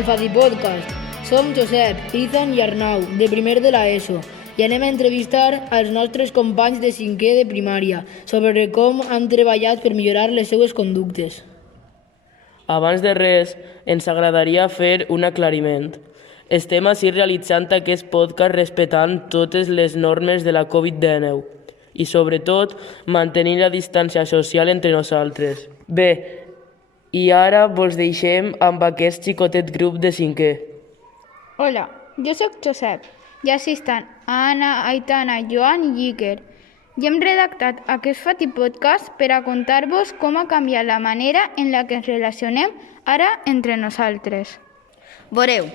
al Fatipodcast. Som Josep, Ethan i Arnau, de primer de l'ESO, i anem a entrevistar als nostres companys de cinquè de primària sobre com han treballat per millorar les seues conductes. Abans de res, ens agradaria fer un aclariment. Estem així realitzant aquest podcast respectant totes les normes de la Covid-19 i, sobretot, mantenint la distància social entre nosaltres. Bé, i ara vos deixem amb aquest xicotet grup de cinquè. Hola, jo sóc Josep i així estan Anna, Aitana, Joan i Iker. I hem redactat aquest Fatipodcast per a contar-vos com ha canviat la manera en la que ens relacionem ara entre nosaltres. Veureu,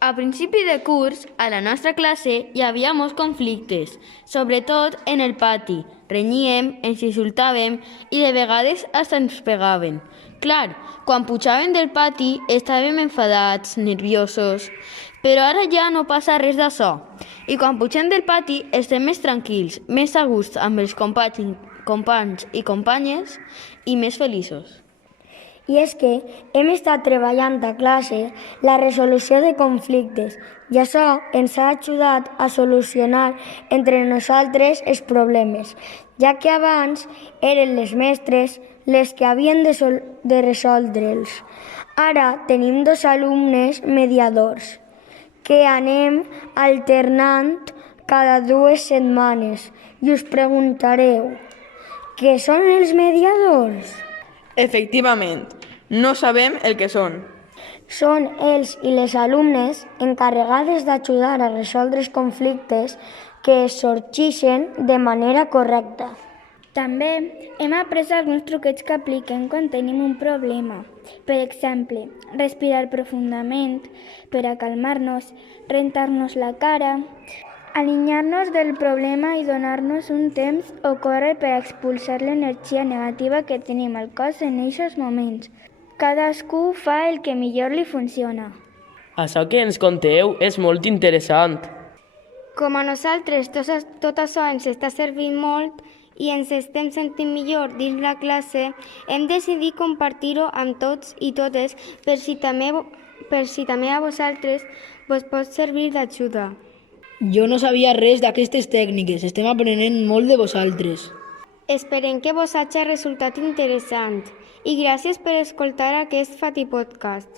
a principi de curs, a la nostra classe hi havia molts conflictes, sobretot en el pati. Renyíem, ens insultàvem i de vegades fins ens pegaven. Clar, quan pujaven del pati estàvem enfadats, nerviosos, però ara ja no passa res d'això. I quan pugem del pati estem més tranquils, més a gust amb els companys i companyes i més feliços. I és que hem estat treballant a classe la resolució de conflictes i això ens ha ajudat a solucionar entre nosaltres els problemes, ja que abans eren les mestres les que havien de resoldre'ls. Ara tenim 2 alumnes mediadors que anem alternant cada 2 setmanes i us preguntareu, què són els mediadors? Efectivament, no sabem el que són. Són els i les alumnes encarregades d'ajudar a resoldre els conflictes que sorgeixen de manera correcta. També hem après alguns truquets que apliquem quan tenim un problema. Per exemple, respirar profundament per a calmar-nos, rentar-nos la cara, allunyar-nos del problema i donar-nos un temps o córrer per a expulsar l'energia negativa que tenim al cos en aquests moments. Cadascú fa el que millor li funciona. Això que ens conteu és molt interessant. Com a nosaltres tot això ens està servint molt i ens estem sentint millor dins la classe, hem decidit compartir-ho amb tots i totes per si també a vosaltres vos pot servir d'ajuda. Jo no sabia res d'aquestes tècniques, estem aprenent molt de vosaltres. Esperem que vos hagi resultat interessant i gràcies per escoltar aquest Fatipodcast.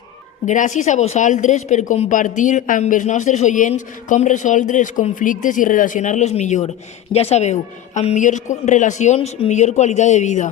Gràcies a vosaltres per compartir amb els nostres oients com resoldre els conflictes i relacionar-los millor. Ja sabeu, amb millors relacions, millor qualitat de vida.